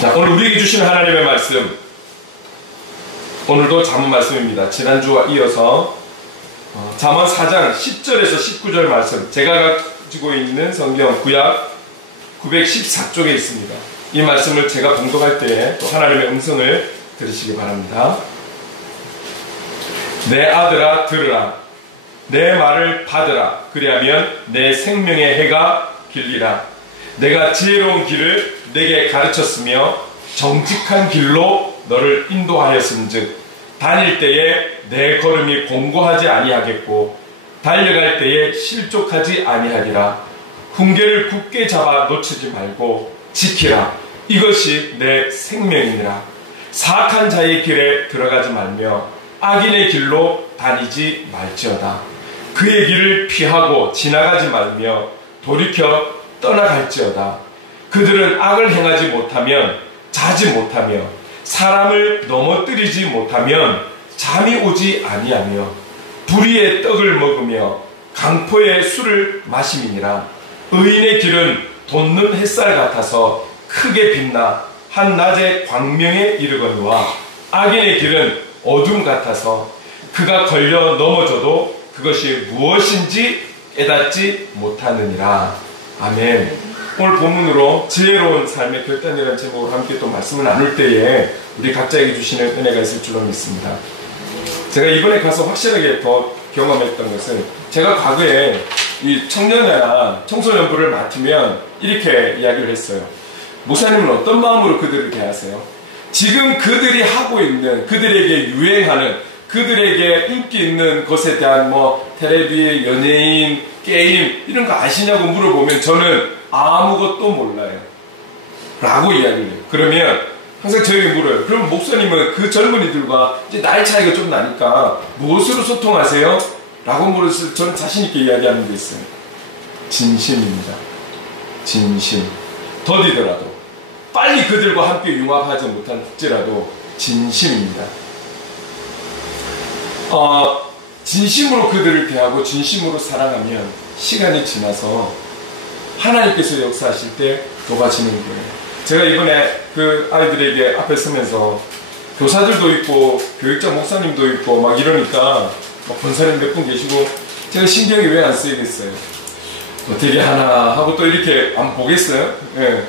자, 오늘 우리에게 주시는 하나님의 말씀, 오늘도 잠언 말씀입니다. 지난주와 이어서 잠언 4장 10절에서 19절 말씀, 제가 가지고 있는 성경 구약 914쪽에 있습니다. 이 말씀을 제가 봉독할 때에 또 하나님의 음성을 들으시기 바랍니다. 내 아들아 들으라, 내 말을 받으라. 그리하면 내 생명의 해가 길리라. 내가 지혜로운 길을 내게 가르쳤으며 정직한 길로 너를 인도하였음즉 다닐 때에 내 걸음이 공고하지 아니하겠고 달려갈 때에 실족하지 아니하리라. 훈계를 굳게 잡아 놓치지 말고 지키라. 이것이 내 생명이니라. 사악한 자의 길에 들어가지 말며 악인의 길로 다니지 말지어다. 그의 길을 피하고 지나가지 말며 돌이켜 떠나갈지어다. 그들은 악을 행하지 못하면 자지 못하며 사람을 넘어뜨리지 못하면 잠이 오지 아니하며 불의의 떡을 먹으며 강포의 술을 마심이니라. 의인의 길은 돋는 햇살 같아서 크게 빛나 한낮의 광명에 이르거니와 악인의 길은 어둠 같아서 그가 걸려 넘어져도 그것이 무엇인지 깨닫지 못하느니라. 아멘. 오늘 본문으로 지혜로운 삶의 결단이라는 제목으로 함께 또 말씀을 나눌 때에 우리 각자에게 주시는 은혜가 있을 줄로 믿습니다. 제가 이번에 가서 확실하게 더 경험했던 것은, 제가 과거에 이 청년회나 청소년부를 맡으면 이렇게 이야기를 했어요. 목사님은 어떤 마음으로 그들을 대하세요? 지금 그들이 하고 있는, 그들에게 유행하는, 그들에게 인기 있는 것에 대한 텔레비, 연예인, 게임 이런 거 아시냐고 물어보면 저는 아무것도 몰라요 라고 이야기를 해요. 그러면 항상 저에게 물어요. 그럼 목사님은 그 젊은이들과 이제 나이 차이가 좀 나니까 무엇으로 소통하세요? 라고 물었을 때 저는 자신있게 이야기하는 게 있어요. 진심입니다. 진심. 더디더라도 빨리 그들과 함께 융합하지 못할지라도 진심입니다. 진심으로 그들을 대하고 진심으로 사랑하면 시간이 지나서 하나님께서 역사하실 때 녹아지는 거예요. 제가 이번에 그 아이들에게 앞에 서면서 교사들도 있고 교육자 목사님도 있고 막 이러니까 권사님 몇 분 계시고 제가 신경이 왜 안 쓰이겠어요? 어떻게 하나 하고 또 이렇게 안 보겠어요? 예.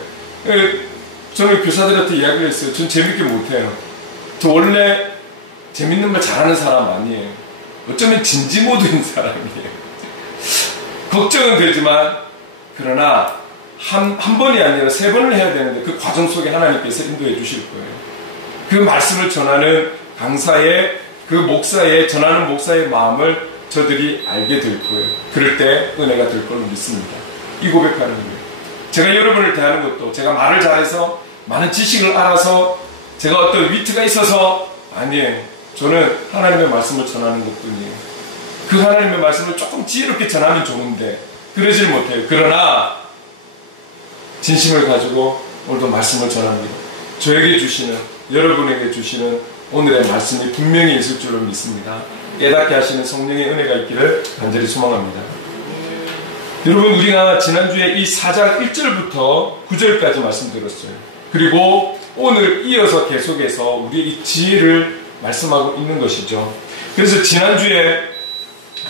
저는 교사들한테 이야기를 했어요. 전 재밌게 못해요. 저 원래 재밌는 말 잘하는 사람 아니에요. 어쩌면 진지 모드인 사람이에요. 걱정은 되지만 그러나 한 번이 아니라 3번을 해야 되는데 그 과정 속에 하나님께서 인도해 주실 거예요. 그 말씀을 전하는 강사의, 그 목사의, 전하는 목사의 마음을 저들이 알게 될 거예요. 그럴 때 은혜가 될 걸로 믿습니다. 이 고백하는 거예요. 제가 여러분을 대하는 것도 제가 말을 잘해서 많은 지식을 알아서 제가 어떤 위트가 있어서 아니에요. 저는 하나님의 말씀을 전하는 것뿐이에요. 그 하나님의 말씀을 조금 지혜롭게 전하면 좋은데 그러질 못해요. 그러나 진심을 가지고 오늘도 말씀을 전합니다. 저에게 주시는, 여러분에게 주시는 오늘의 말씀이 분명히 있을 줄로 믿습니다. 깨닫게 하시는 성령의 은혜가 있기를 간절히 소망합니다. 여러분, 우리가 지난주에 이 4장 1절부터 9절까지 말씀드렸어요. 그리고 오늘 이어서 계속해서 우리의 이 지혜를 말씀하고 있는 것이죠. 그래서 지난주에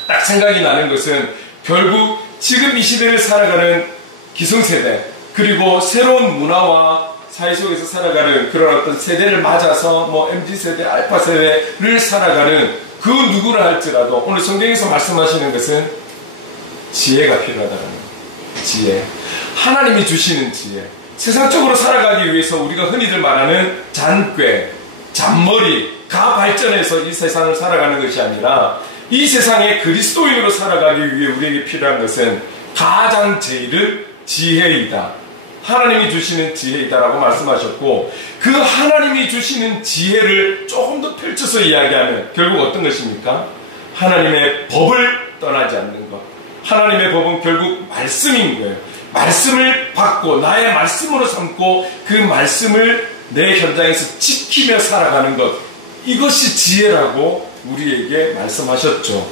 딱 생각이 나는 것은 결국 지금 이 시대를 살아가는 기성세대, 그리고 새로운 문화와 사회 속에서 살아가는 그런 어떤 세대를 맞아서 MZ세대, 알파세대를 살아가는 그 누구라 할지라도 오늘 성경에서 말씀하시는 것은 지혜가 필요하다는 거예요. 지혜. 하나님이 주시는 지혜. 세상적으로 살아가기 위해서 우리가 흔히들 말하는 잔꾀, 잔머리, 가 발전해서 이 세상을 살아가는 것이 아니라 이 세상에 그리스도인으로 살아가기 위해 우리에게 필요한 것은 가장 제일은 지혜이다. 하나님이 주시는 지혜이다라고 말씀하셨고, 그 하나님이 주시는 지혜를 조금 더 펼쳐서 이야기하면 결국 어떤 것입니까? 하나님의 법을 떠나지 않는 것. 하나님의 법은 결국 말씀인 거예요. 말씀을 받고 나의 말씀으로 삼고 그 말씀을 내 현장에서 지키며 살아가는 것, 이것이 지혜라고 우리에게 말씀하셨죠.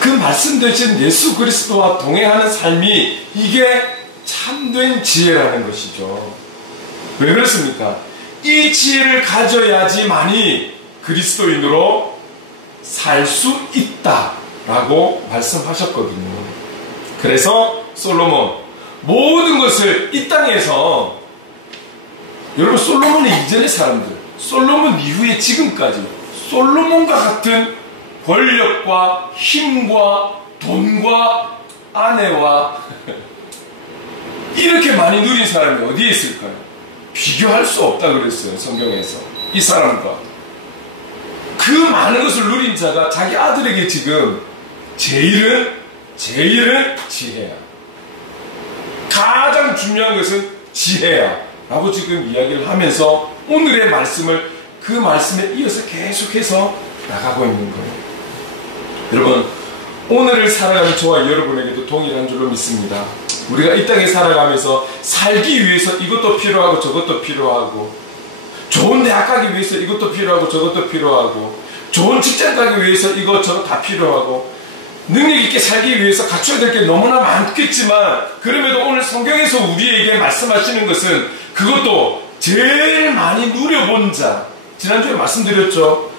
그 말씀 되신 예수 그리스도와 동행하는 삶이 이게 참된 지혜라는 것이죠. 왜 그렇습니까? 이 지혜를 가져야지만이 그리스도인으로 살 수 있다라고 말씀하셨거든요. 그래서 솔로몬 모든 것을 이 땅에서, 여러분 솔로몬의 이전의 사람들, 솔로몬 이후에 지금까지 솔로몬과 같은 권력과 힘과 돈과 아내와 이렇게 많이 누린 사람이 어디에 있을까요? 비교할 수 없다 그랬어요, 성경에서. 이 사람과 그 많은 것을 누린 자가 자기 아들에게 지금 제일은 지혜야, 가장 중요한 것은 지혜야 라고 지금 이야기를 하면서 오늘의 말씀을 그 말씀에 이어서 계속해서 나가고 있는 거예요. 여러분, 오늘을 살아가는 저와 여러분에게도 동일한 줄로 믿습니다. 우리가 이 땅에 살아가면서 살기 위해서 이것도 필요하고 저것도 필요하고, 좋은 대학 가기 위해서 이것도 필요하고 저것도 필요하고, 좋은 직장 가기 위해서 이것 저것 다 필요하고, 능력 있게 살기 위해서 갖춰야 될 게 너무나 많겠지만, 그럼에도 오늘 성경에서 우리에게 말씀하시는 것은 그것도 제일 많이 누려본 자, 지난주에 말씀드렸죠.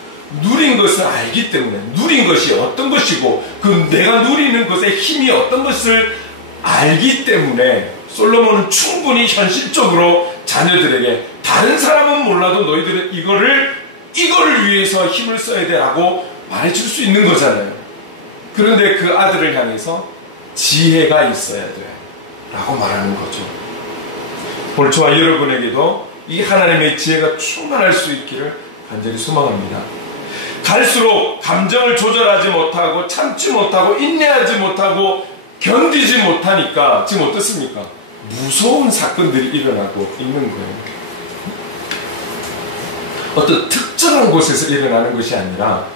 누린 것을 알기 때문에, 누린 것이 어떤 것이고 그 내가 누리는 것의 힘이 어떤 것을 알기 때문에 솔로몬은 충분히 현실적으로 자녀들에게, 다른 사람은 몰라도 너희들은 이거를 위해서 힘을 써야 돼 라고 말해줄 수 있는 거잖아요. 그런데 그 아들을 향해서 지혜가 있어야 돼 라고 말하는 거죠. 오늘 저와 여러분에게도 이 하나님의 지혜가 충만할 수 있기를 간절히 소망합니다. 갈수록 감정을 조절하지 못하고 참지 못하고 인내하지 못하고 견디지 못하니까 지금 어떻습니까? 무서운 사건들이 일어나고 있는 거예요. 어떤 특정한 곳에서 일어나는 것이 아니라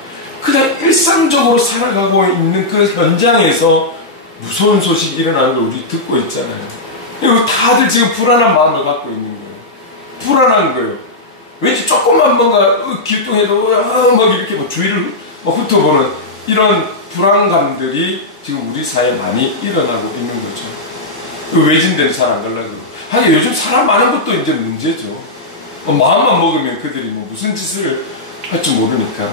그냥 일상적으로 살아가고 있는 그 현장에서 무서운 소식이 일어나는 걸 우리 듣고 있잖아요. 그리고 다들 지금 불안한 마음을 갖고 있는 거예요. 불안한 거예요. 왠지 조금만 뭔가 기뚱해도 막 이렇게 뭐 주위를 훑어보는 이런 불안감들이 지금 우리 사회에 많이 일어나고 있는 거죠. 외진데는 잘 안 가려고. 하긴 요즘 사람 많은 것도 이제 문제죠. 마음만 먹으면 그들이 뭐 무슨 짓을 할 줄 모르니까.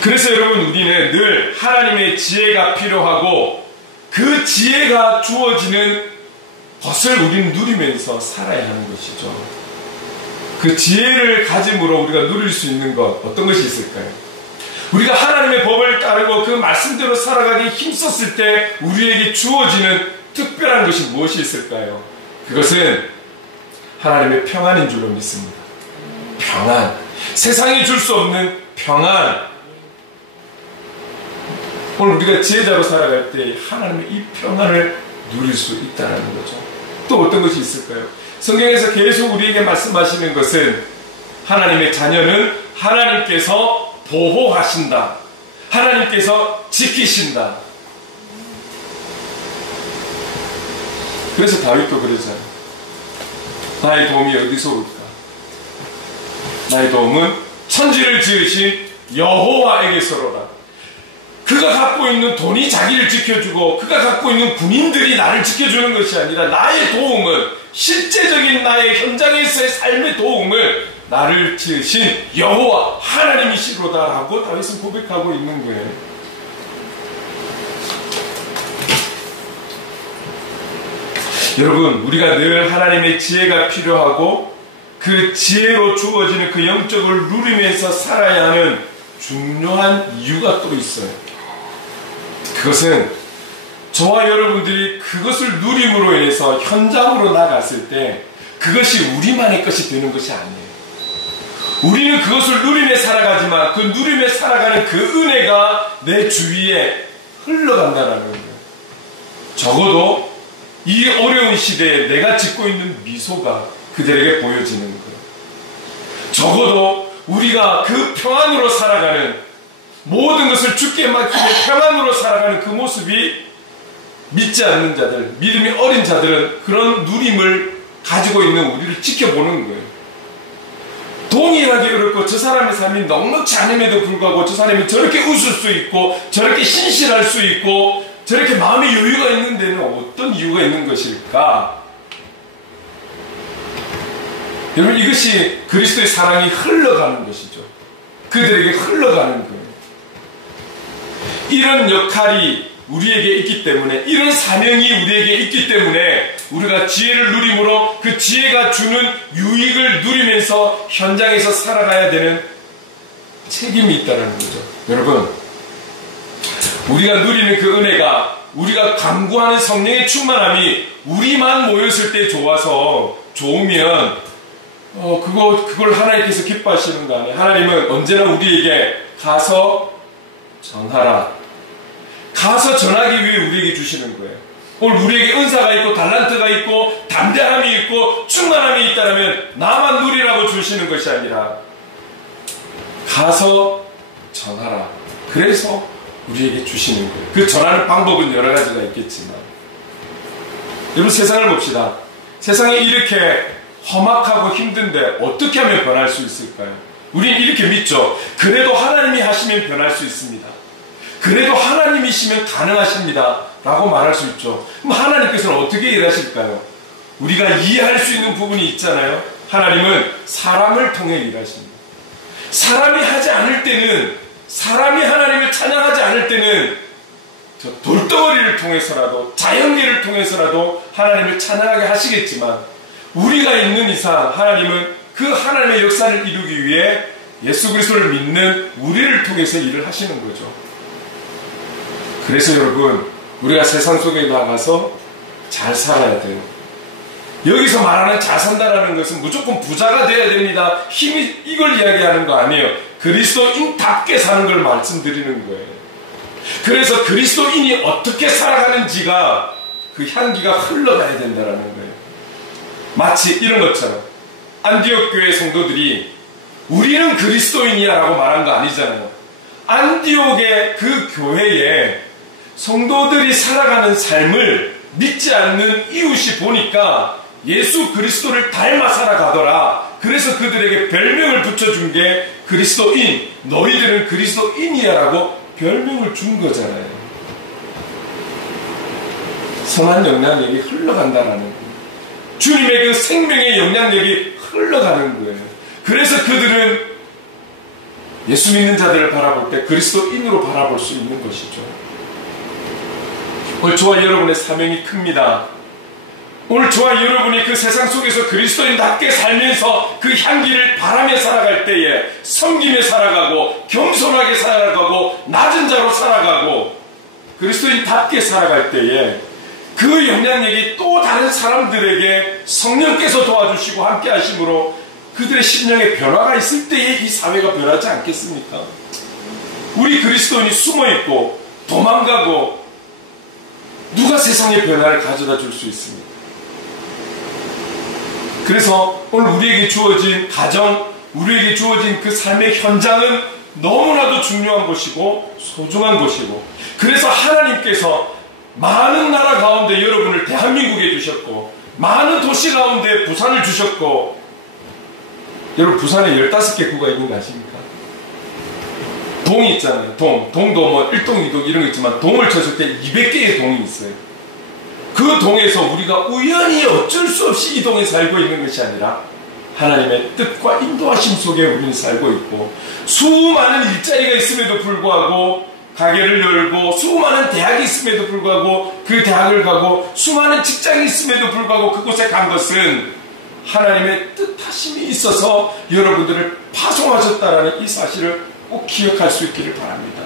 그래서 여러분, 우리는 늘 하나님의 지혜가 필요하고 그 지혜가 주어지는 것을 우리는 누리면서 살아야 하는 것이죠. 그 지혜를 가짐으로 우리가 누릴 수 있는 것, 어떤 것이 있을까요? 우리가 하나님의 법을 따르고 그 말씀대로 살아가기 힘썼을 때 우리에게 주어지는 특별한 것이 무엇이 있을까요? 그것은 하나님의 평안인 줄로 믿습니다. 평안. 세상이 줄 수 없는 평안. 오늘 우리가 지혜자로 살아갈 때 하나님의 이 평안을 누릴 수 있다는 거죠. 또 어떤 것이 있을까요? 성경에서 계속 우리에게 말씀하시는 것은 하나님의 자녀는 하나님께서 보호하신다. 하나님께서 지키신다. 그래서 다윗도 그러잖아요. 나의 도움이 어디서 올까? 나의 도움은 천지를 지으신 여호와에게서로다. 그가 갖고 있는 돈이 자기를 지켜주고 그가 갖고 있는 군인들이 나를 지켜주는 것이 아니라 나의 도움은, 실제적인 나의 현장에서의 삶의 도움을 나를 지으신 여호와 하나님이시로다 라고 다윗은 고백하고 있는 거예요. 여러분, 우리가 늘 하나님의 지혜가 필요하고 그 지혜로 주어지는 그 영적을 누리면서 살아야 하는 중요한 이유가 또 있어요. 그것은 저와 여러분들이 그것을 누림으로 인해서 현장으로 나갔을 때 그것이 우리만의 것이 되는 것이 아니에요. 우리는 그것을 누리며 살아가지만 그 누리며 살아가는 그 은혜가 내 주위에 흘러간다는 거예요. 적어도 이 어려운 시대에 내가 짓고 있는 미소가 그들에게 보여지는 거예요. 적어도 우리가 그 평안으로 살아가는, 모든 것을 주께 맡기며 평안으로 살아가는 그 모습이 믿지 않는 자들, 믿음이 어린 자들은 그런 누림을 가지고 있는 우리를 지켜보는 거예요. 동일하게 어렵고 저 사람의 삶이 넉넉지 않음에도 불구하고 저 사람이 저렇게 웃을 수 있고 저렇게 신실할 수 있고 저렇게 마음의 여유가 있는 데는 어떤 이유가 있는 것일까? 여러분, 이것이 그리스도의 사랑이 흘러가는 것이죠. 그들에게 흘러가는 거예요. 이런 역할이 우리에게 있기 때문에, 이런 사명이 우리에게 있기 때문에 우리가 지혜를 누림으로 그 지혜가 주는 유익을 누리면서 현장에서 살아가야 되는 책임이 있다는 거죠. 여러분, 우리가 누리는 그 은혜가, 우리가 간구하는 성령의 충만함이 우리만 모였을 때 좋으면 그걸 하나님께서 기뻐하시는 거 아니에요. 하나님은 언제나 우리에게 가서 전하라, 가서 전하기 위해 우리에게 주시는 거예요. 오늘 우리에게 은사가 있고 달란트가 있고 담대함이 있고 충만함이 있다면 나만 누리라고 주시는 것이 아니라 가서 전하라, 그래서 우리에게 주시는 거예요. 그 전하는 방법은 여러 가지가 있겠지만, 여러분, 세상을 봅시다. 세상이 이렇게 험악하고 힘든데 어떻게 하면 변할 수 있을까요? 우리는 이렇게 믿죠. 그래도 하나님이 하시면 변할 수 있습니다. 그래도 하나님이시면 가능하십니다 라고 말할 수 있죠. 그럼 하나님께서는 어떻게 일하실까요? 우리가 이해할 수 있는 부분이 있잖아요. 하나님은 사람을 통해 일하십니다. 사람이 하지 않을 때는, 사람이 하나님을 찬양하지 않을 때는 저 돌덩어리를 통해서라도, 자연계를 통해서라도 하나님을 찬양하게 하시겠지만, 우리가 있는 이상 하나님은 그 하나님의 역사를 이루기 위해 예수 그리스도를 믿는 우리를 통해서 일을 하시는 거죠. 그래서 여러분, 우리가 세상 속에 나가서 잘 살아야 돼요. 여기서 말하는 잘 산다라는 것은 무조건 부자가 돼야 됩니다, 힘이, 이걸 이야기하는 거 아니에요. 그리스도인답게 사는 걸 말씀드리는 거예요. 그래서 그리스도인이 어떻게 살아가는지가, 그 향기가 흘러가야 된다는 거예요. 마치 이런 것처럼 안디옥 교회 성도들이 우리는 그리스도인이야 라고 말한 거 아니잖아요. 안디옥의 그 교회에 성도들이 살아가는 삶을 믿지 않는 이웃이 보니까 예수 그리스도를 닮아 살아가더라. 그래서 그들에게 별명을 붙여준 게 그리스도인, 너희들은 그리스도인이야 라고 별명을 준 거잖아요. 선한 영향력이 흘러간다라는 거예요. 주님의 그 생명의 영향력이 흘러가는 거예요. 그래서 그들은 예수 믿는 자들을 바라볼 때 그리스도인으로 바라볼 수 있는 것이죠. 오늘 저와 여러분의 사명이 큽니다. 오늘 저와 여러분이 그 세상 속에서 그리스도인답게 살면서 그 향기를 바라며 살아갈 때에 섬기며 살아가고 겸손하게 살아가고 낮은 자로 살아가고 그리스도인답게 살아갈 때에 그 영향력이 또 다른 사람들에게 성령께서 도와주시고 함께 하심으로 그들의 심령에 변화가 있을 때에 이 사회가 변하지 않겠습니까? 우리 그리스도인이 숨어있고 도망가고 누가 세상의 변화를 가져다 줄 수 있습니까? 그래서 오늘 우리에게 주어진 가정, 우리에게 주어진 그 삶의 현장은 너무나도 중요한 것이고 소중한 것이고, 그래서 하나님께서 많은 나라 가운데 여러분을 대한민국에 주셨고 많은 도시 가운데 부산을 주셨고, 여러분 부산에 15개 구가 있는 거 아십니까? 동이 있잖아요. 동도 뭐 1동, 2동 이런 거 있지만 동을 쳤을 때 200개의 동이 있어요. 그 동에서 우리가 우연히 어쩔 수 없이 이 동에 살고 있는 것이 아니라 하나님의 뜻과 인도하심 속에 우리는 살고 있고, 수많은 일자리가 있음에도 불구하고 가게를 열고, 수많은 대학이 있음에도 불구하고 그 대학을 가고, 수많은 직장이 있음에도 불구하고 그곳에 간 것은 하나님의 뜻하심이 있어서 여러분들을 파송하셨다라는 이 사실을 꼭 기억할 수 있기를 바랍니다.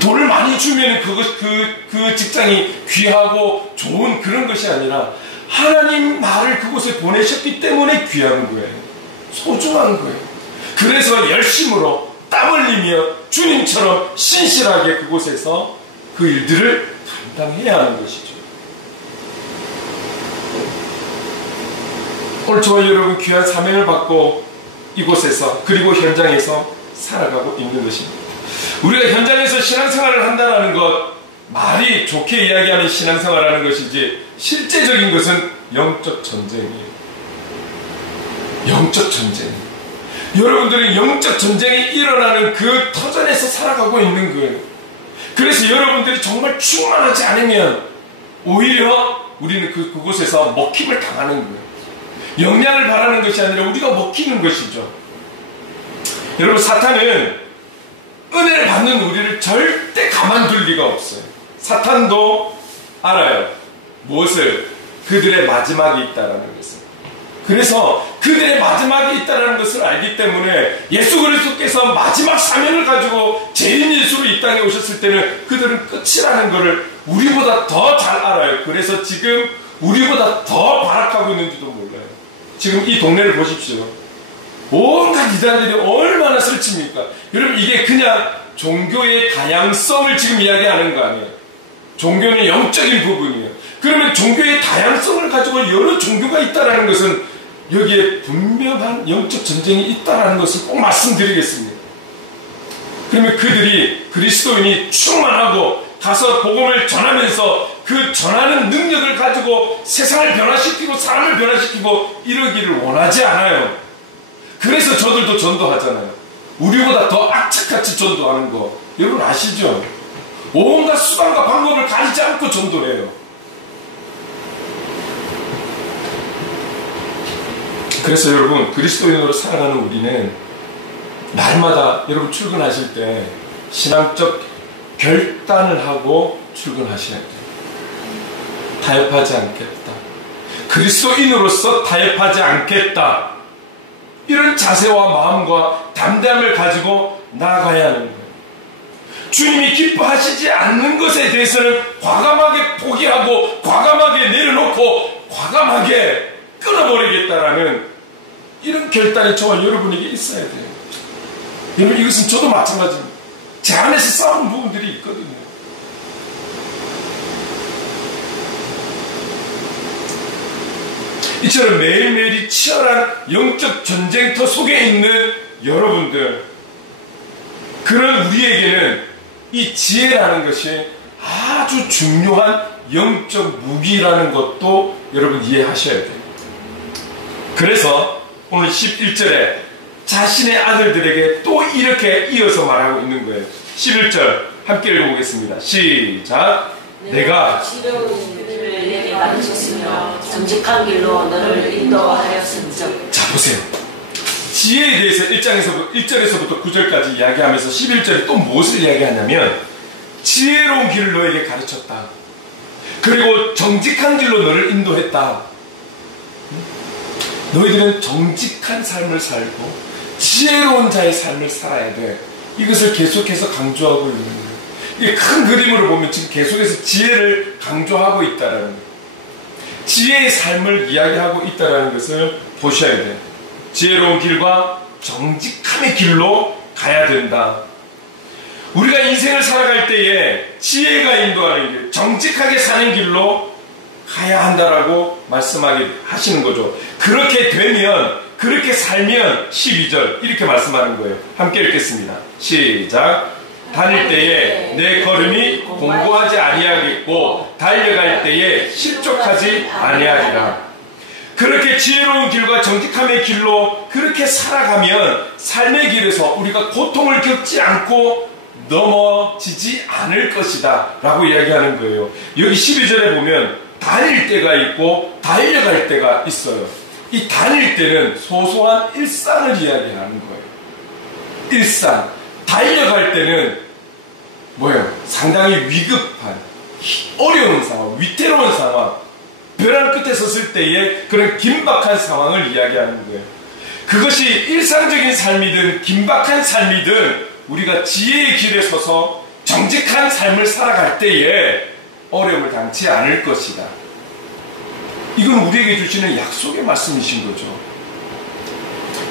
돈을 많이 주면 그 직장이 귀하고 좋은 그런 것이 아니라 하나님 나를 그곳에 보내셨기 때문에 귀한 거예요. 소중한 거예요. 그래서 열심으로 땀 흘리며 주님처럼 신실하게 그곳에서 그 일들을 감당해야 하는 것이죠. 오늘 저와 여러분 귀한 사명을 받고 이곳에서 그리고 현장에서 살아가고 있는 것입니다. 우리가 현장에서 신앙생활을 한다는 것, 말이 좋게 이야기하는 신앙생활하는 것이지 실제적인 것은 영적 전쟁이에요. 영적 전쟁. 여러분들이 영적 전쟁이 일어나는 그 터전에서 살아가고 있는 거예요. 그래서 여러분들이 정말 충만하지 않으면 오히려 우리는 그곳에서 먹힘을 당하는 거예요. 영향을 바라는 것이 아니라 우리가 먹히는 것이죠. 여러분, 사탄은 은혜를 받는 우리를 절대 가만둘 리가 없어요. 사탄도 알아요. 무엇을? 그들의 마지막이 있다라는 것을. 그래서 그들의 마지막이 있다는 것을 알기 때문에 예수 그리스도께서 마지막 사명을 가지고 죄인 예수로 이 땅에 오셨을 때는 그들은 끝이라는 것을 우리보다 더 잘 알아요. 그래서 지금 우리보다 더 발악하고 있는지도 몰라요. 지금 이 동네를 보십시오. 온갖 이단들이 얼마나 설칩니까? 여러분, 이게 그냥 종교의 다양성을 지금 이야기하는 거 아니에요. 종교는 영적인 부분이에요. 그러면 종교의 다양성을 가지고 여러 종교가 있다는 것은 여기에 분명한 영적 전쟁이 있다는 것을 꼭 말씀드리겠습니다. 그러면 그들이 그리스도인이 충만하고 가서 복음을 전하면서 그 전하는 능력을 가지고 세상을 변화시키고 사람을 변화시키고 이러기를 원하지 않아요. 그래서 저들도 전도하잖아요. 우리보다 더 악착같이 전도하는 거 여러분 아시죠? 온갖 수단과 방법을 가리지 않고 전도를 해요. 그래서 여러분, 그리스도인으로 살아가는 우리는 날마다 여러분 출근하실 때 신앙적 결단을 하고 출근하셔야 돼요. 타협하지 않겠다. 그리스도인으로서 타협하지 않겠다. 이런 자세와 마음과 담대함을 가지고 나아가야 하는 거예요. 주님이 기뻐하시지 않는 것에 대해서는 과감하게 포기하고 과감하게 내려놓고 과감하게 끊어버리겠다라는 이런 결단이 저와 여러분에게 있어야 돼요. 여러분, 이것은 저도 마찬가지입니다. 제 안에서 싸우는 부분들이 있거든요. 이처럼 매일매일이 치열한 영적 전쟁터 속에 있는 여러분들, 그런 우리에게는 이 지혜라는 것이 아주 중요한 영적 무기라는 것도 여러분 이해하셔야 돼요. 그래서 오늘 11절에 자신의 아들들에게 또 이렇게 이어서 말하고 있는 거예요. 11절 함께 읽어보겠습니다. 시작. 내가 지혜로운 길을 내게 가르쳤으며 정직한 길로 너를 인도하였은즉. 자, 보세요. 지혜에 대해서 1절에서부터 9절까지 이야기하면서 11절에 또 무엇을 이야기하냐면 지혜로운 길을 너에게 가르쳤다. 그리고 정직한 길로 너를 인도했다. 너희들은 정직한 삶을 살고 지혜로운 자의 삶을 살아야 돼. 이것을 계속해서 강조하고 있는 거예요. 이게 큰 그림으로 보면 지금 계속해서 지혜를 강조하고 있다는 거예요. 지혜의 삶을 이야기하고 있다는 것을 보셔야 돼요. 지혜로운 길과 정직함의 길로 가야 된다. 우리가 인생을 살아갈 때에 지혜가 인도하는 길, 정직하게 사는 길로 가야 한다라고 하시는 거죠. 그렇게 되면, 그렇게 살면 12절 이렇게 말씀하는 거예요. 함께 읽겠습니다. 시작. 다닐 때에 내 걸음이 공고하지 아니하겠고 달려갈 때에 실족하지 아니하리라. 그렇게 지혜로운 길과 정직함의 길로 그렇게 살아가면 삶의 길에서 우리가 고통을 겪지 않고 넘어지지 않을 것이다 라고 이야기하는 거예요. 여기 12절에 보면 다닐 때가 있고 달려갈 때가 있어요. 이 다닐 때는 소소한 일상을 이야기하는 거예요. 일상. 달려갈 때는 뭐예요? 상당히 위급한, 어려운 상황, 위태로운 상황, 벼랑 끝에 섰을 때의 그런 긴박한 상황을 이야기하는 거예요. 그것이 일상적인 삶이든 긴박한 삶이든 우리가 지혜의 길에 서서 정직한 삶을 살아갈 때에 어려움을 당치 않을 것이다. 이건 우리에게 주시는 약속의 말씀이신 거죠.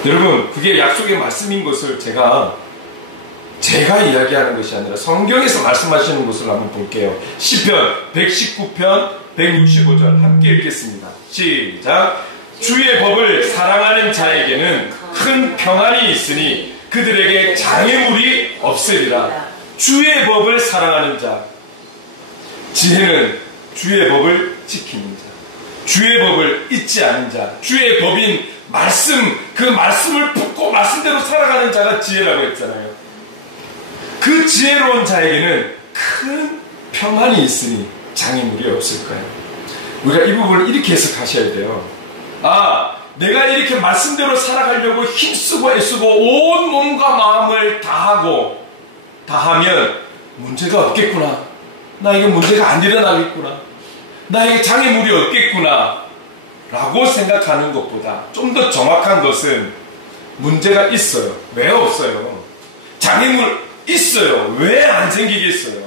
여러분, 그게 약속의 말씀인 것을 제가 이야기하는 것이 아니라 성경에서 말씀하시는 것을 한번 볼게요. 시편 119편 165절 함께 읽겠습니다. 시작. 주의 법을 사랑하는 자에게는 큰 평안이 있으니 그들에게 장애물이 없으리라. 주의 법을 사랑하는 자. 지혜는 주의 법을 지키는 자. 주의 법을 잊지 않은 자. 주의 법인 말씀, 그 말씀을 붙고 말씀대로 살아가는 자가 지혜라고 했잖아요. 그 지혜로운 자에게는 큰 평안이 있으니 장애물이 없을 거예요. 우리가 이 부분을 이렇게 해석하셔야 돼요. 아, 내가 이렇게 말씀대로 살아가려고 힘쓰고 애쓰고 온 몸과 마음을 다하면 문제가 없겠구나. 나에게 문제가 안 일어나겠구나. 나에게 장애물이 없겠구나. 라고 생각하는 것보다 좀 더 정확한 것은 문제가 있어요. 왜 없어요? 장애물 있어요. 왜 안 생기겠어요?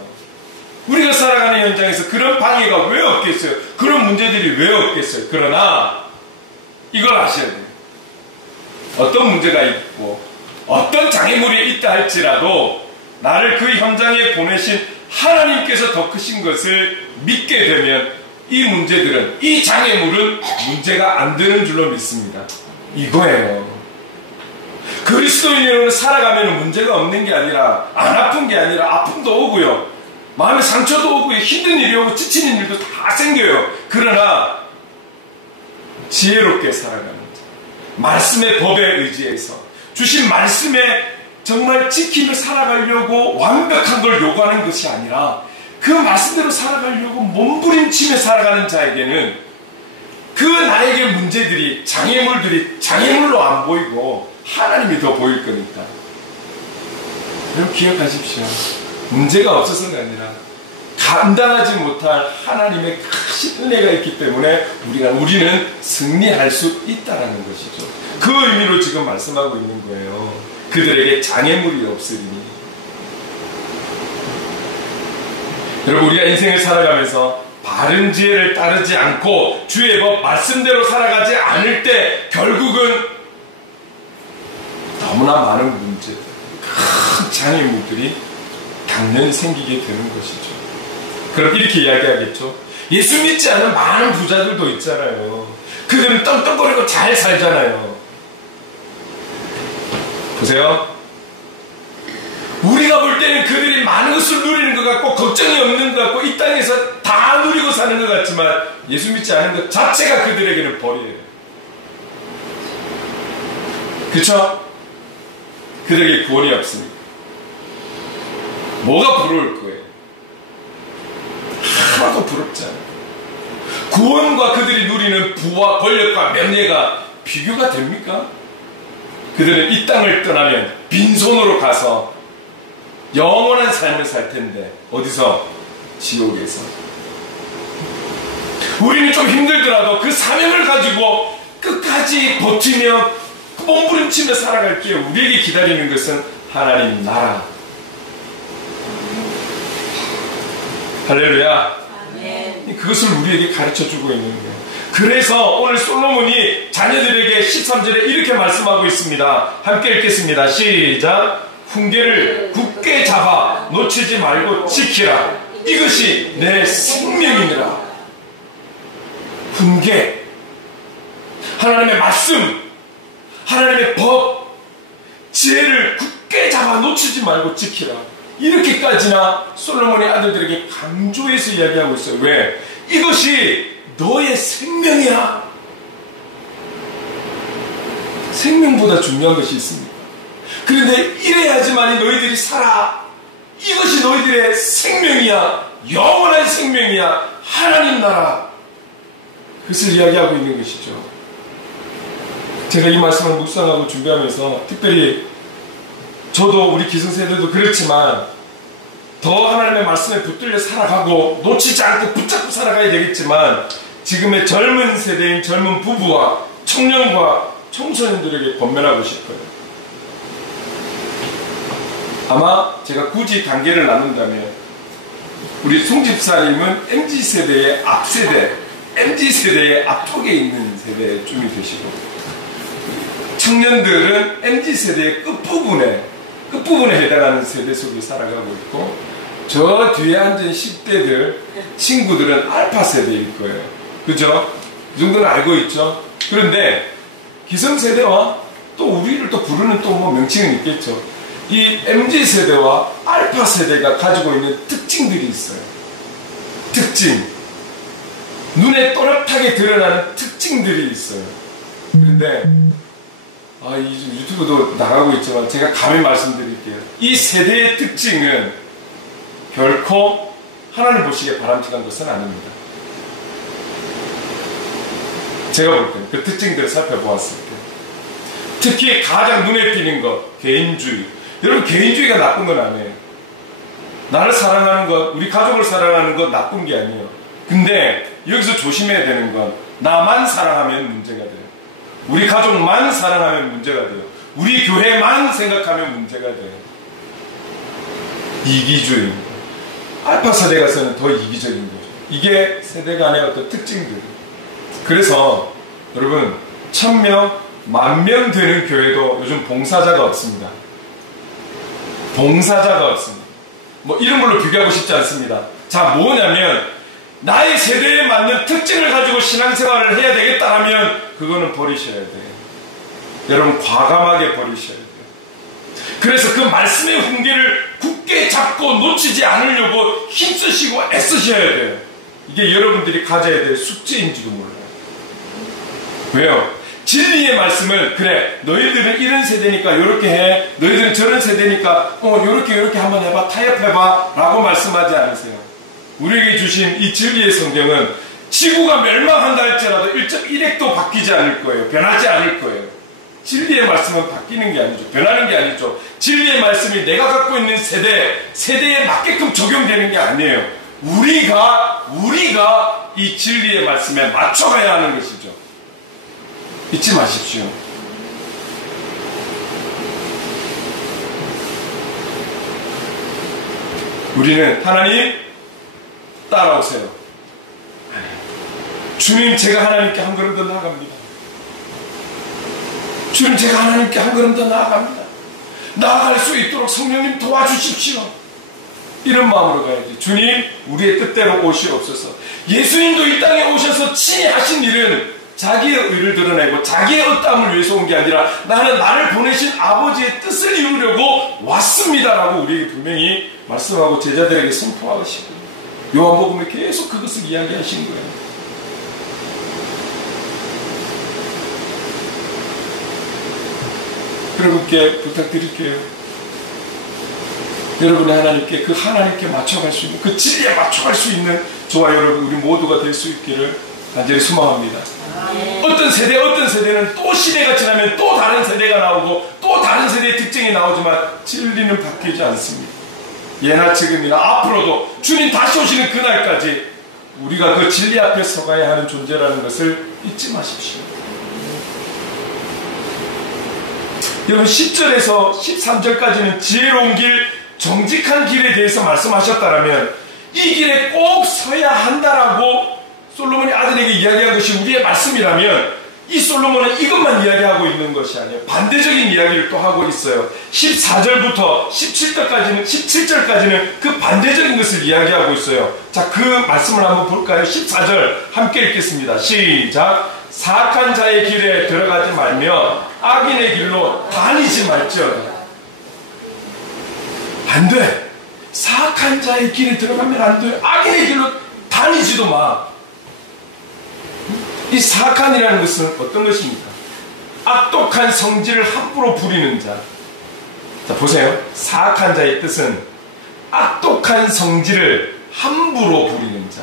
우리가 살아가는 현장에서 그런 방해가 왜 없겠어요? 그런 문제들이 왜 없겠어요? 그러나 이걸 아셔야 돼요. 어떤 문제가 있고 어떤 장애물이 있다 할지라도 나를 그 현장에 보내신 하나님께서 더 크신 것을 믿게 되면 이 문제들은, 이 장애물은 문제가 안 되는 줄로 믿습니다. 이거예요. 그리스도인으로 살아가면 문제가 없는 게 아니라, 안 아픈 게 아니라 아픔도 오고요, 마음의 상처도 오고요, 힘든 일이 오고 지치는 일도 다 생겨요. 그러나 지혜롭게 살아가는 자, 말씀의 법에 의지해서 주신 말씀에 정말 지키며 살아가려고 완벽한 걸 요구하는 것이 아니라 그 말씀대로 살아가려고 몸부림치며 살아가는 자에게는 그 나에게 문제들이, 장애물들이 장애물로 안 보이고 하나님이 더 보일 거니까. 여러분 기억하십시오. 문제가 없어서가 아니라 감당하지 못할 하나님의 크신 은혜가 있기 때문에 우리는 승리할 수 있다는 것이죠. 그 의미로 지금 말씀하고 있는 거예요. 그들에게 장애물이 없으리니. 여러분 우리가 인생을 살아가면서 바른 지혜를 따르지 않고 주의 법 말씀대로 살아가지 않을 때 결국은 너무나 많은 문제들, 큰 장애물들이 당연히 생기게 되는 것이죠. 그럼 이렇게 이야기하겠죠. 예수 믿지 않은 많은 부자들도 있잖아요. 그들은 떵떵거리고 잘 살잖아요. 보세요. 우리가 볼 때는 그들이 많은 것을 누리는 것 같고 걱정이 없는 것 같고 이 땅에서 다 누리고 사는 것 같지만 예수 믿지 않은 것 자체가 그들에게는 벌이에요. 그렇죠? 그들에게 구원이 없습니다. 뭐가 부러울 거예요? 하나도 부럽지 않아요. 구원과 그들이 누리는 부와 권력과 명예가 비교가 됩니까? 그들은 이 땅을 떠나면 빈손으로 가서 영원한 삶을 살 텐데 어디서? 지옥에서. 우리는 좀 힘들더라도 그 사명을 가지고 끝까지 버티며 몸부림치며 살아갈게요. 우리에게 기다리는 것은 하나님 나라. 할렐루야. 아멘. 그것을 우리에게 가르쳐주고 있는 거예요. 그래서 오늘 솔로몬이 자녀들에게 13절에 이렇게 말씀하고 있습니다. 함께 읽겠습니다. 시작. 훈계를 굳게 잡아 놓치지 말고 지키라. 이것이 내 생명이니라. 훈계, 하나님의 말씀, 하나님의 법, 지혜를 굳게 잡아 놓치지 말고 지키라. 이렇게까지나 솔로몬의 아들들에게 강조해서 이야기하고 있어요. 왜? 이것이 너의 생명이야. 생명보다 중요한 것이 있습니다. 그런데 이래야지만이 너희들이 살아. 이것이 너희들의 생명이야. 영원한 생명이야. 하나님 나라. 그것을 이야기하고 있는 것이죠. 제가 이 말씀을 묵상하고 준비하면서 특별히 저도 우리 기성세대도 그렇지만 더 하나님의 말씀에 붙들려 살아가고 놓치지 않고 붙잡고 살아가야 되겠지만 지금의 젊은 세대인 젊은 부부와 청년과 청소년들에게 권면하고 싶어요. 아마 제가 굳이 단계를 나눈다면 우리 송집사님은 MZ세대의 앞세대, MZ세대의 앞쪽에 있는 세대쯤이 되시고 청년들은 MZ세대의 끝부분에 해당하는 세대 속에 살아가고 있고 저 뒤에 앉은 10대들 친구들은 알파 세대일 거예요. 그죠? 이 정도는 알고 있죠? 그런데 기성세대와 또 우리를 또 부르는 또 뭐 명칭은 있겠죠. 이 MZ세대와 알파 세대가 가지고 있는 특징들이 있어요. 특징. 눈에 또렷하게 드러나는 특징들이 있어요. 그런데 이 유튜브도 나가고 있지만 제가 감히 말씀드릴게요. 이 세대의 특징은 결코 하나님 보시기에 바람직한 것은 아닙니다. 제가 볼 때는 그 특징들을 살펴보았을 때 특히 가장 눈에 띄는 것, 개인주의. 여러분, 개인주의가 나쁜 건 아니에요. 나를 사랑하는 것, 우리 가족을 사랑하는 것 나쁜 게 아니에요. 근데 여기서 조심해야 되는 건 나만 사랑하면 문제가 돼요. 우리 가족만 사랑하면 문제가 돼요. 우리 교회만 생각하면 문제가 돼요. 이기주의입니다. 알파 세대 가서는 더 이기적인 거죠. 이게 세대 간의 어떤 특징들. 그래서 여러분 1000명, 10,000명 되는 교회도 요즘 봉사자가 없습니다. 봉사자가 없습니다. 뭐 이런 걸로 비교하고 싶지 않습니다. 자, 뭐냐면 나의 세대에 맞는 특징을 가지고 신앙생활을 해야 되겠다 하면 그거는 버리셔야 돼요. 여러분, 과감하게 버리셔야 돼요. 그래서 그 말씀의 훈계를 굳게 잡고 놓치지 않으려고 힘쓰시고 애쓰셔야 돼요. 이게 여러분들이 가져야 될 숙제인지도 몰라요. 왜요? 진리의 말씀을, 그래, 너희들은 이런 세대니까 이렇게 해, 너희들은 저런 세대니까 이렇게 한번 해봐, 타협해봐 라고 말씀하지 않으세요. 우리에게 주신 이 진리의 성경은 지구가 멸망한다 할지라도 1.1핵도 바뀌지 않을 거예요. 변하지 않을 거예요. 진리의 말씀은 바뀌는 게 아니죠. 변하는 게 아니죠. 진리의 말씀이 내가 갖고 있는 세대에 맞게끔 적용되는 게 아니에요. 우리가 이 진리의 말씀에 맞춰가야 하는 것이죠. 잊지 마십시오. 우리는 하나님 따라오세요. 주님, 제가 하나님께 한 걸음 더 나아갑니다. 주님, 제가 하나님께 한 걸음 더 나아갑니다. 나아갈 수 있도록 성령님 도와주십시오. 이런 마음으로 가야지. 주님, 우리의 뜻대로 오시옵소서. 예수님도 이 땅에 오셔서 친히 하신 일은 자기의 의를 드러내고 자기의 어떠함을 위해서 온 게 아니라 나는 나를 보내신 아버지의 뜻을 이루려고 왔습니다라고 우리에게 분명히 말씀하고 제자들에게 선포하시고 요한복음에 계속 그것을 이야기하신 거예요. 여러분께 부탁드릴게요. 여러분이 하나님께 그 하나님께 맞춰갈 수 있는 그 진리에 맞춰갈 수 있는 저와 여러분 우리 모두가 될 수 있기를 간절히 소망합니다. 어떤 세대는 또 시대가 지나면 또 다른 세대가 나오고 또 다른 세대의 특징이 나오지만 진리는 바뀌지 않습니다. 예나 지금이나 앞으로도 주님 다시 오시는 그날까지 우리가 그 진리 앞에 서가야 하는 존재라는 것을 잊지 마십시오. 여러분 10절에서 13절까지는 지혜로운 길, 정직한 길에 대해서 말씀하셨다면 이 길에 꼭 서야 한다라고 솔로몬이 아들에게 이야기한 것이 우리의 말씀이라면 이 솔로몬은 이것만 이야기하고 있는 것이 아니에요. 반대적인 이야기를 또 하고 있어요. 14절부터 17절까지는 그 반대적인 것을 이야기하고 있어요. 자, 그 말씀을 한번 볼까요? 14절 함께 읽겠습니다. 시작. 사악한 자의 길에 들어가지 말며 악인의 길로 다니지 말지어다. 안 돼. 사악한 자의 길에 들어가면 안 돼. 악인의 길로 다니지도 마. 이 사악한이라는 것은 어떤 것입니까? 악독한 성질을 함부로 부리는 자. 자, 보세요. 사악한 자의 뜻은 악독한 성질을 함부로 부리는 자.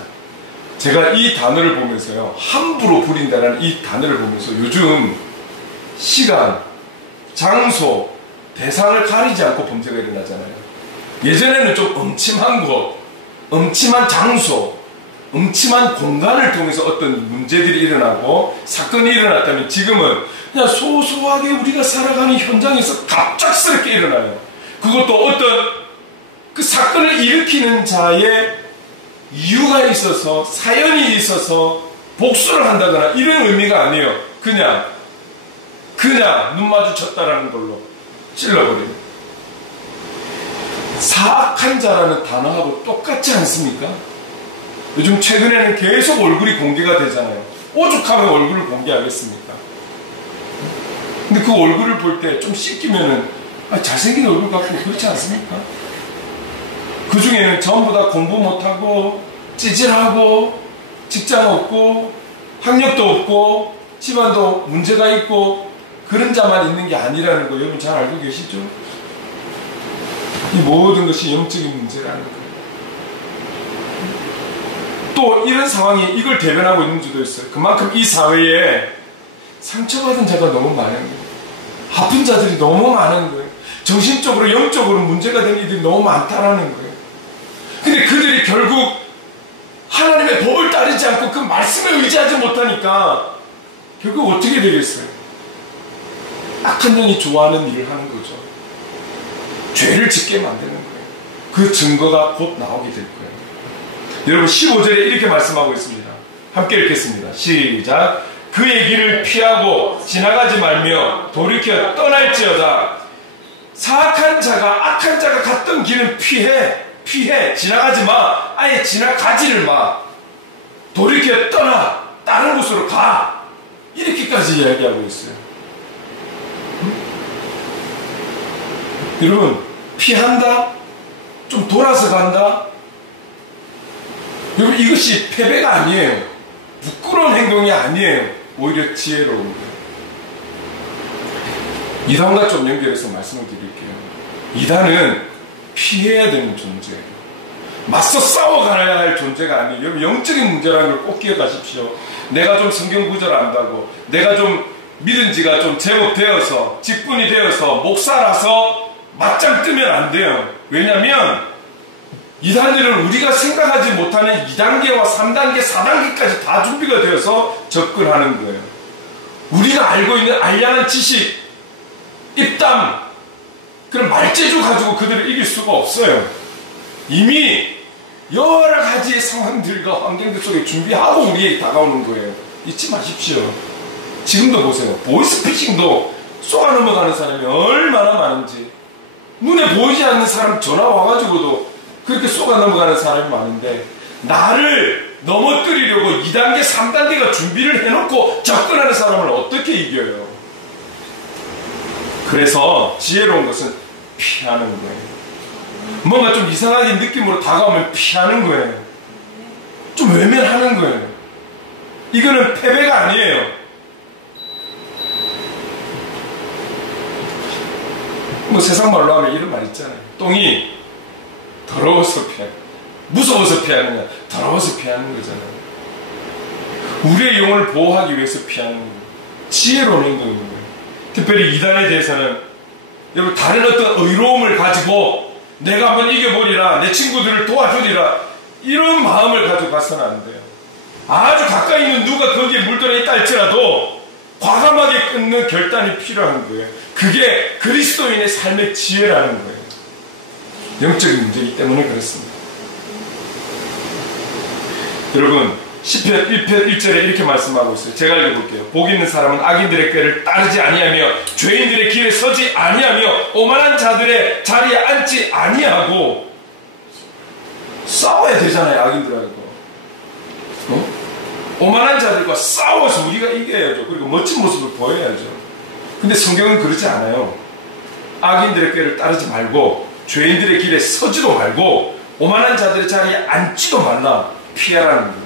제가 이 단어를 보면서요, 함부로 부린다는 이 단어를 보면서 요즘 시간, 장소, 대상을 가리지 않고 범죄가 일어나잖아요. 예전에는 좀 음침한 곳, 음침한 장소, 음침한 공간을 통해서 어떤 문제들이 일어나고 사건이 일어났다면 지금은 그냥 소소하게 우리가 살아가는 현장에서 갑작스럽게 일어나요. 그것도 어떤 그 사건을 일으키는 자의 이유가 있어서 사연이 있어서 복수를 한다거나 이런 의미가 아니에요. 그냥 눈 마주쳤다라는 걸로 찔러버려요. 사악한 자라는 단어하고 똑같지 않습니까? 요즘 최근에는 계속 얼굴이 공개가 되잖아요. 오죽하면 얼굴을 공개하겠습니까? 근데 그 얼굴을 볼 때 좀 씻기면은 잘생긴 얼굴 같고 그렇지 않습니까? 그 중에는 전부 다 공부 못하고 찌질하고 직장 없고 학력도 없고 집안도 문제가 있고 그런 자만 있는 게 아니라는 거 여러분 잘 알고 계시죠? 이 모든 것이 영적인 문제라는 거예요. 또 이런 상황이 이걸 대변하고 있는 줄도 있어요. 그만큼 이 사회에 상처받은 자가 너무 많은 거예요. 아픈 자들이 너무 많은 거예요. 정신적으로 영적으로 문제가 된 이들이 너무 많다라는 거예요. 근데 그들이 결국 하나님의 법을 따르지 않고 그 말씀에 의지하지 못하니까 결국 어떻게 되겠어요? 악한 영이 좋아하는 일을 하는 거죠. 죄를 짓게 만드는 거예요. 그 증거가 곧 나오게 될 거예요. 여러분 15절에 이렇게 말씀하고 있습니다. 함께 읽겠습니다. 시작. 그의 길을 피하고 지나가지 말며 돌이켜 떠날지어다. 사악한 자가 악한 자가 갔던 길은 피해 지나가지 마. 아예 지나가지를 마. 돌이켜 떠나 다른 곳으로 가. 이렇게까지 이야기하고 있어요. 여러분 피한다? 좀 돌아서 간다? 여러분 이것이 패배가 아니에요. 부끄러운 행동이 아니에요. 오히려 지혜로운 거예요. 이단과 좀 연결해서 말씀을 드릴게요. 이단은 피해야 되는 존재예요. 맞서 싸워가야 할 존재가 아니에요. 여러분 영적인 문제라는 걸 꼭 기억하십시오. 내가 좀 성경 구절 안다고, 내가 좀 믿은 지가 좀 제법 되어서, 직분이 되어서, 목사라서 맞짱 뜨면 안 돼요. 왜냐하면 이단들은 우리가 생각하지 못하는 2단계와 3단계, 4단계까지 다 준비가 되어서 접근하는 거예요. 우리가 알고 있는 알량한 지식, 입담, 그런 말재주 가지고 그들을 이길 수가 없어요. 이미 여러 가지의 상황들과 환경들 속에 준비하고 우리에게 다가오는 거예요. 잊지 마십시오. 지금도 보세요. 보이스피싱도 쏘아 넘어가는 사람이 얼마나 많은지. 눈에 보이지 않는 사람 전화 와가지고도 그렇게 쏘아 넘어가는 사람이 많은데, 나를 넘어뜨리려고 2단계, 3단계가 준비를 해놓고 접근하는 사람을 어떻게 이겨요? 그래서 지혜로운 것은 피하는 거예요. 뭔가 좀 이상하게 느낌으로 다가오면 피하는 거예요. 좀 외면하는 거예요. 이거는 패배가 아니에요. 뭐 세상 말로 하면 이런 말 있잖아요. 똥이 더러워서 피하는, 무서워서 피하느냐, 더러워서 피하는 거잖아요. 우리의 영혼을 보호하기 위해서 피하는 거예요. 지혜로운 행동인 거예요. 특별히 이단에 대해서는 여러분 다른 어떤 의로움을 가지고 내가 한번 이겨보리라, 내 친구들을 도와주리라, 이런 마음을 가지고 가서는 안 돼요. 아주 가까이 있는 누가 거기에 물들어 있다 할지라도 과감하게 끊는 결단이 필요한 거예요. 그게 그리스도인의 삶의 지혜라는 거예요. 영적인 문제이기 때문에 그렇습니다. 여러분 시편 1편 1절에 이렇게 말씀하고 있어요. 제가 읽어볼게요. 복 있는 사람은 악인들의 꾀를 따르지 아니하며 죄인들의 길에 서지 아니하며 오만한 자들의 자리에 앉지 아니하고. 싸워야 되잖아요. 악인들하고 오만한 자들과 싸워서 우리가 이겨야죠. 그리고 멋진 모습을 보여야죠. 근데 성경은 그러지 않아요. 악인들의 꾀를 따르지 말고 죄인들의 길에 서지도 말고 오만한 자들의 자리에 앉지도 말라. 피하라는 거예요.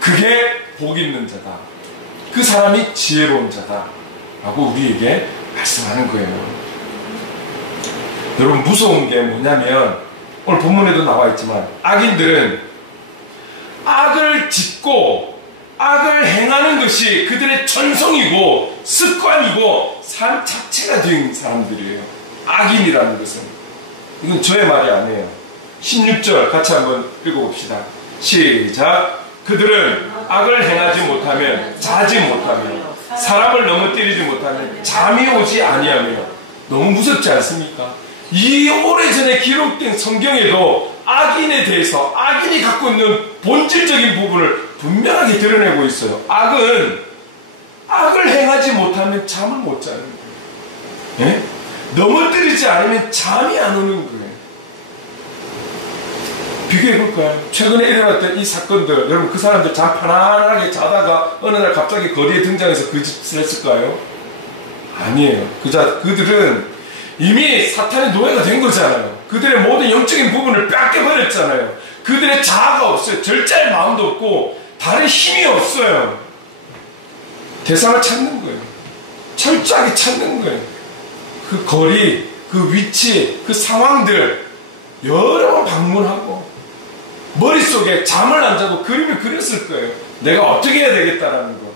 그게 복 있는 자다. 그 사람이 지혜로운 자다 라고 우리에게 말씀하는 거예요. 여러분 무서운 게 뭐냐면 오늘 본문에도 나와 있지만 악인들은 악을 짓고 악을 행하는 것이 그들의 전성이고 습관이고 삶 자체가 된 사람들이에요. 악인이라는 것은. 이건 저의 말이 아니에요. 16절 같이 한번 읽어봅시다. 시작. 그들은 악을 행하지 못하면 자지 못하며 사람을 넘어뜨리지 못하면 잠이 오지 아니하며. 너무 무섭지 않습니까? 이 오래전에 기록된 성경에도 악인에 대해서 악인이 갖고 있는 본질적인 부분을 분명하게 드러내고 있어요. 악은 악을 행하지 못하면 잠을 못 자는 거예요. 예? 넘어뜨리지 않으면 잠이 안 오는 거예요. 비교해볼까요? 최근에 일어났던 이 사건들, 여러분 그 사람들 잠 편안하게 자다가 어느 날 갑자기 거리에 등장해서 그 짓을 했을까요? 아니에요. 그들은 이미 사탄의 노예가 된 거잖아요. 그들의 모든 영적인 부분을 뺏겨버렸잖아요. 그들의 자아가 없어요. 절제할 마음도 없고 다른 힘이 없어요. 대상을 찾는 거예요. 철저하게 찾는 거예요. 그 거리, 그 위치, 그 상황들 여러 번 방문하고 머릿속에 잠을 안 자고 그림을 그렸을 거예요. 내가 어떻게 해야 되겠다라는 거.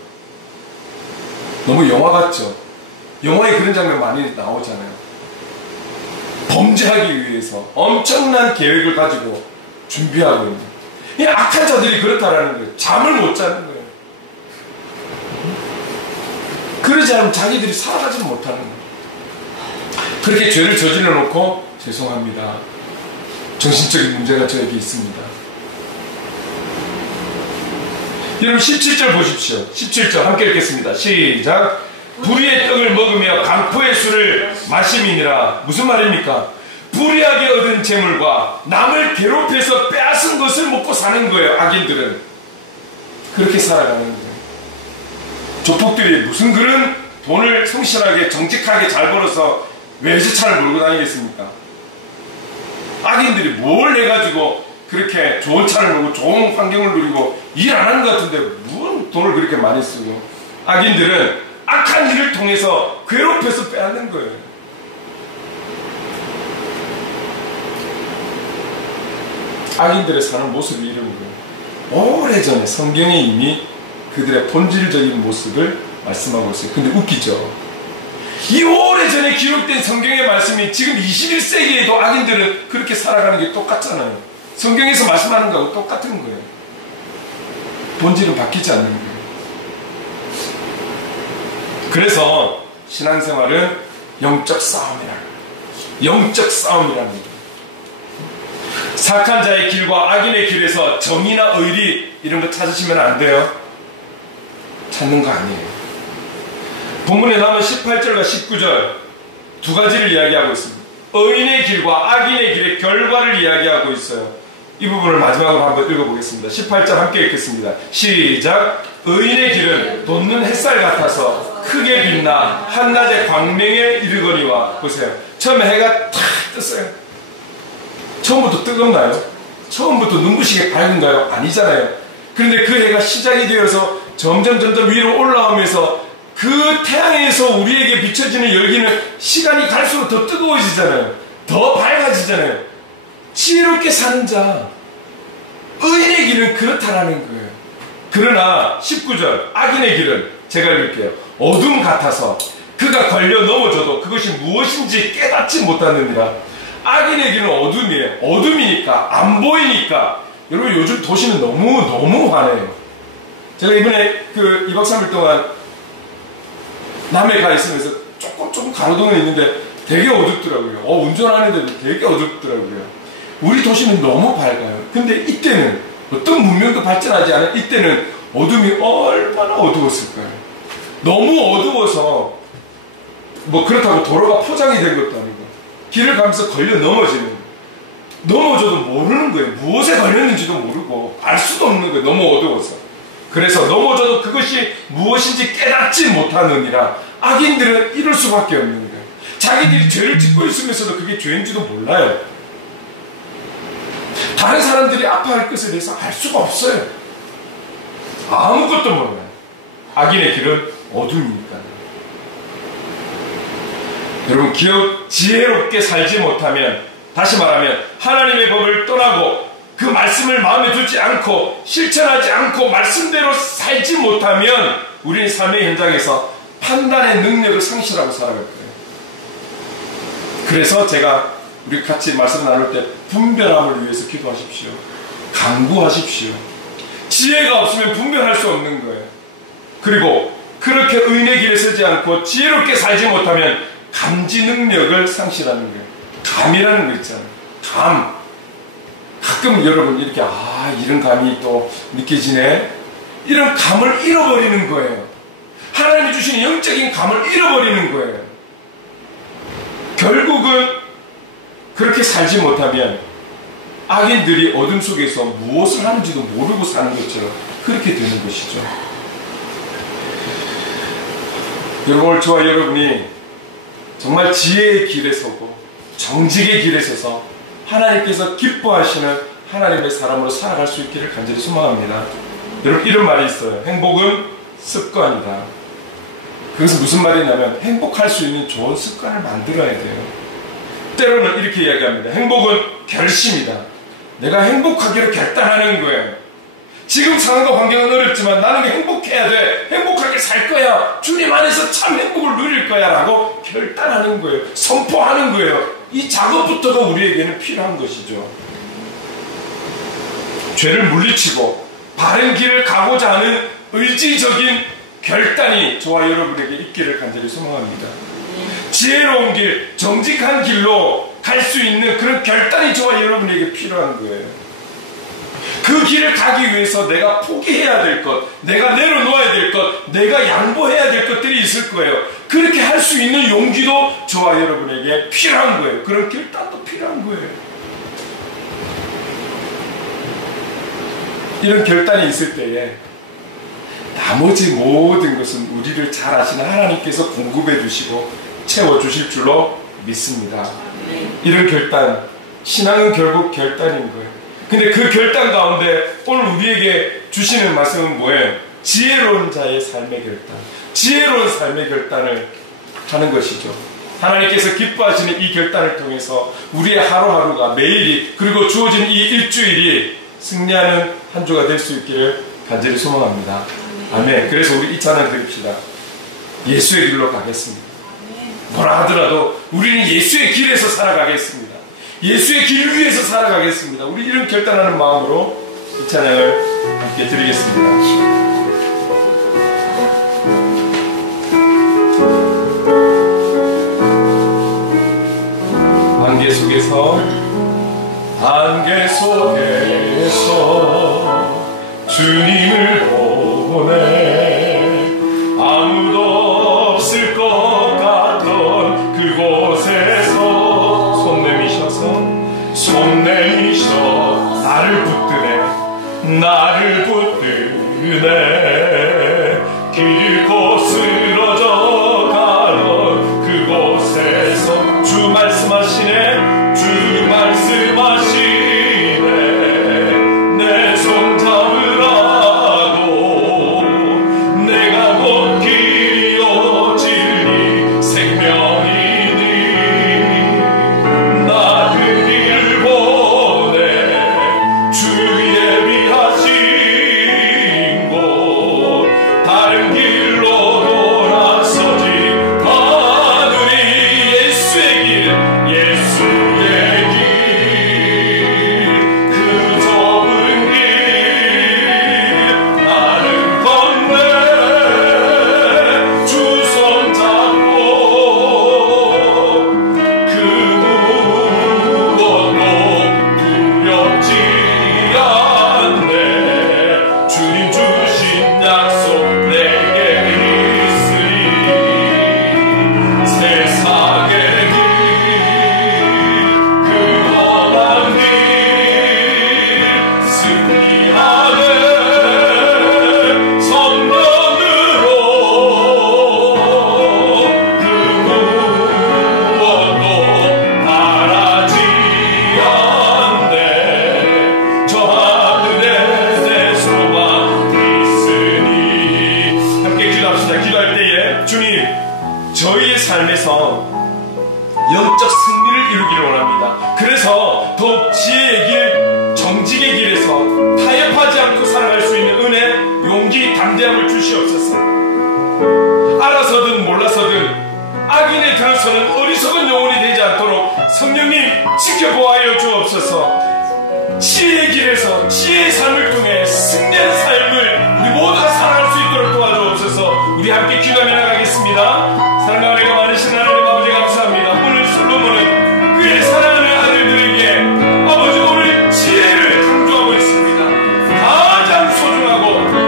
너무 영화 같죠? 영화에 그런 장면 많이 나오잖아요. 범죄하기 위해서 엄청난 계획을 가지고 준비하고 있는. 이 악한 자들이 그렇다라는 거예요. 잠을 못 자는 거예요. 그러지 않으면 자기들이 살아가지는 못하는 거예요. 그렇게 죄를 저질러 놓고 죄송합니다. 정신적인 문제가 저에게 있습니다. 여러분 17절 보십시오. 17절 함께 읽겠습니다. 시작. 불의의 떡을 먹으며 강포의 술을 마심이니라. 무슨 말입니까? 불의하게 얻은 재물과 남을 괴롭혀서 빼앗은 것을 먹고 사는 거예요. 악인들은 그렇게 살아가는 거예요. 조폭들이 무슨 그런 돈을 성실하게 정직하게 잘 벌어서 외제차를 몰고 다니겠습니까? 악인들이 뭘 해가지고 그렇게 좋은 차를 몰고 좋은 환경을 누리고 일 안 하는 것 같은데 무슨 돈을 그렇게 많이 쓰고. 악인들은 악한 일을 통해서 괴롭혀서 빼앗는 거예요. 악인들의 사는 모습이 이런 거예요. 오래전에 성경에 이미 그들의 본질적인 모습을 말씀하고 있어요. 근데 웃기죠? 이 오래전에 기록된 성경의 말씀이 지금 21세기에도 악인들은 그렇게 살아가는 게 똑같잖아요. 성경에서 말씀하는 거하고 똑같은 거예요. 본질은 바뀌지 않는 거예요. 그래서 신앙생활은 영적 싸움이라는 거예요. 영적 싸움이라는 거예요. 착한 자의 길과 악인의 길에서 정의나 의리 이런 거 찾으시면 안 돼요. 찾는 거 아니에요. 본문에 나오는 18절과 19절 두 가지를 이야기하고 있습니다. 의인의 길과 악인의 길의 결과를 이야기하고 있어요. 이 부분을 마지막으로 한번 읽어보겠습니다. 18절 함께 읽겠습니다. 시작. 의인의 길은 돋는 햇살 같아서 크게 빛나 한낮의 광명에 이르거니와. 보세요. 처음에 해가 탁 떴어요. 처음부터 뜨겁나요? 처음부터 눈부시게 밝은가요? 아니잖아요. 그런데 그 해가 시작이 되어서 점점 위로 올라오면서 그 태양에서 우리에게 비춰지는 열기는 시간이 갈수록 더 뜨거워지잖아요. 더 밝아지잖아요. 지혜롭게 사는 자, 의인의 길은 그렇다라는 거예요. 그러나 19절 악인의 길은 제가 읽을게요. 어둠 같아서 그가 걸려 넘어져도 그것이 무엇인지 깨닫지 못하느니라. 악인의 길은 어둠이에요. 어둠이니까 안 보이니까. 여러분 요즘 도시는 너무 환해요. 제가 이번에 2박 3일 동안 남해 가 있으면서 조금 가로등은 있는데 되게 어둡더라고요. 운전하는데도 되게 어둡더라고요. 우리 도시는 너무 밝아요. 근데 이때는 어떤 문명도 발전하지 않은 이때는 어둠이 얼마나 어두웠을까요? 너무 어두워서 그렇다고 도로가 포장이 된 것도 아니고 길을 가면서 걸려 넘어져도 모르는 거예요. 무엇에 걸렸는지도 모르고 알 수도 없는 거예요. 너무 어두워서. 그래서 넘어져도 그것이 무엇인지 깨닫지 못하느니라. 악인들은 이럴 수밖에 없는 거예요. 자기들이 죄를 짓고 있으면서도 그게 죄인지도 몰라요. 다른 사람들이 아파할 것에 대해서 알 수가 없어요. 아무것도 몰라요. 악인의 길은 어둠이니까요. 여러분 지혜롭게 살지 못하면, 다시 말하면 하나님의 법을 떠나고 그 말씀을 마음에 두지 않고 실천하지 않고 말씀대로 살지 못하면 우리는 삶의 현장에서 판단의 능력을 상실하고 살아갈 거예요. 그래서 제가 우리 같이 말씀 나눌 때 분별함을 위해서 기도하십시오. 간구하십시오. 지혜가 없으면 분별할 수 없는 거예요. 그리고 그렇게 의인의 길에 서지 않고 지혜롭게 살지 못하면 감지 능력을 상실하는 거예요. 감이라는 거 있잖아요. 감. 가끔 여러분 이렇게 이런 감이 또 느껴지네. 이런 감을 잃어버리는 거예요. 하나님이 주신 영적인 감을 잃어버리는 거예요. 결국은 그렇게 살지 못하면 악인들이 어둠 속에서 무엇을 하는지도 모르고 사는 것처럼 그렇게 되는 것이죠. 여러분 오늘 저와 여러분이 정말 지혜의 길에 서고 정직의 길에 서서 하나님께서 기뻐하시는 하나님의 사람으로 살아갈 수 있기를 간절히 소망합니다. 여러분 이런 말이 있어요. 행복은 습관이다. 그것은 무슨 말이냐면 행복할 수 있는 좋은 습관을 만들어야 돼요. 때로는 이렇게 이야기합니다. 행복은 결심이다. 내가 행복하기로 결단하는 거예요. 지금 상황과 환경은 어렵지만 나는 행복해야 돼. 행복하게 살 거야. 주님 안에서 참 행복을 누릴 거야 라고 결단하는 거예요. 선포하는 거예요. 이 작업부터가 우리에게는 필요한 것이죠. 죄를 물리치고 바른 길을 가고자 하는 의지적인 결단이 저와 여러분에게 있기를 간절히 소망합니다. 지혜로운 길, 정직한 길로 갈 수 있는 그런 결단이 저와 여러분에게 필요한 거예요. 그 길을 가기 위해서 내가 포기해야 될 것, 내가 내려놓아야 될 것, 내가 양보해야 될 것들이 있을 거예요. 그렇게 할 수 있는 용기도 저와 여러분에게 필요한 거예요. 그런 결단도 필요한 거예요. 이런 결단이 있을 때에 나머지 모든 것은 우리를 잘 아시는 하나님께서 공급해 주시고 채워주실 줄로 믿습니다. 이런 결단, 신앙은 결국 결단인 거예요. 근데 그 결단 가운데 오늘 우리에게 주시는 말씀은 뭐예요? 지혜로운 자의 삶의 결단. 지혜로운 삶의 결단을 하는 것이죠. 하나님께서 기뻐하시는 이 결단을 통해서 우리의 하루하루가, 매일이, 그리고 주어진 이 일주일이 승리하는 한 주가 될 수 있기를 간절히 소망합니다. 아멘. 그래서 우리 이 찬양 드립시다. 예수의 길로 가겠습니다. 뭐라 하더라도 우리는 예수의 길에서 살아가겠습니다. 예수의 길 위에서 살아가겠습니다. 우리 이런 결단하는 마음으로 이 찬양을 함께 드리겠습니다. 안개 속에서 주님을 보내 아무도 없을 것 같던 그곳에서 손 내미셔 나를 붙드네 길고 쓰러져 가던 그곳에서 주 말씀하시네 내 손 잡으라고 내가 곧 길이요 진리 생명이니 나 그 길 보내 주 예비하신 곳 다른 길로 돌아서지 마누리 예수의 길 저희의 삶에서 영적 승리를 이루기를 원합니다. 그래서 더욱 지혜의 길, 정직의 길에서 타협하지 않고 살아갈 수 있는 은혜, 용기, 담대함을 주시옵소서. 알아서든 몰라서든 악인에 들어서는 어리석은 영혼이 되지 않도록 성령님 지켜보아여 주옵소서. 지혜의 길에서 지혜의 삶을 통해 승리하는 삶을 우리 모두가 살아갈 수 있도록 도와주옵소서. 우리 함께 기도하며 나가겠습니다. 사랑과 은혜가 많으신 하나님 아버지 감사합니다. 오늘 솔로몬은 그의 사랑하는 아들들에게 아버지 오늘 지혜를 강조하고 있습니다. 가장 소중하고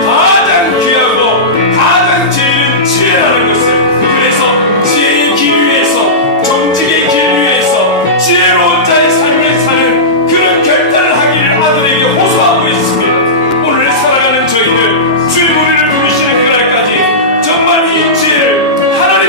가장 귀하고 가장 제일은 지혜라는 것을, 그래서 지혜의 길 위에서 정직의 길 위에서 지혜로운 자의 삶을 사는 그런 결단을 하기를 아들에게 호소하고 있습니다. 오늘 살아가는 저희들 주님 우리를 부르시는 그날까지 정말 이 지혜를 하나님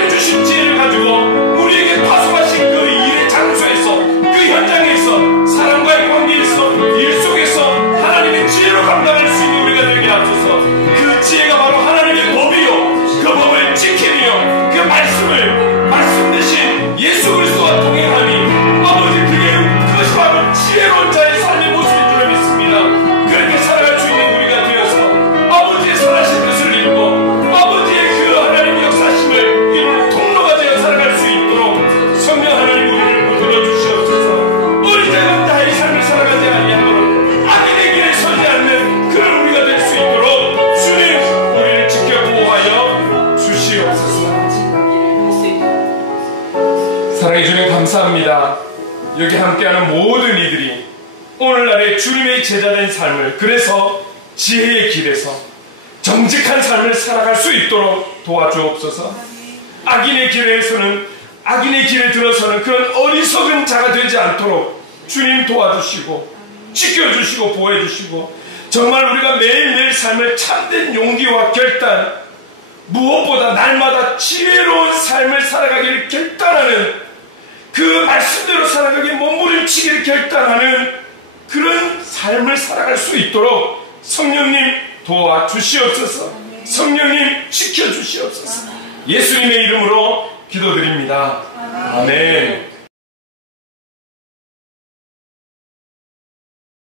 여기 함께하는 모든 이들이 오늘날의 주님의 제자된 삶을, 그래서 지혜의 길에서 정직한 삶을 살아갈 수 있도록 도와주옵소서. 악인의 길에 들어서는 그런 어리석은 자가 되지 않도록 주님 도와주시고 지켜주시고 보호해주시고, 정말 우리가 매일매일 삶을 참된 용기와 결단, 무엇보다 날마다 지혜로운 삶을 살아가기를 결단하는, 그 말씀대로 살아가기 몸부림치기를 결단하는 그런 삶을 살아갈 수 있도록 성령님 도와주시옵소서. 성령님 지켜주시옵소서. 예수님의 이름으로 기도드립니다. 아멘.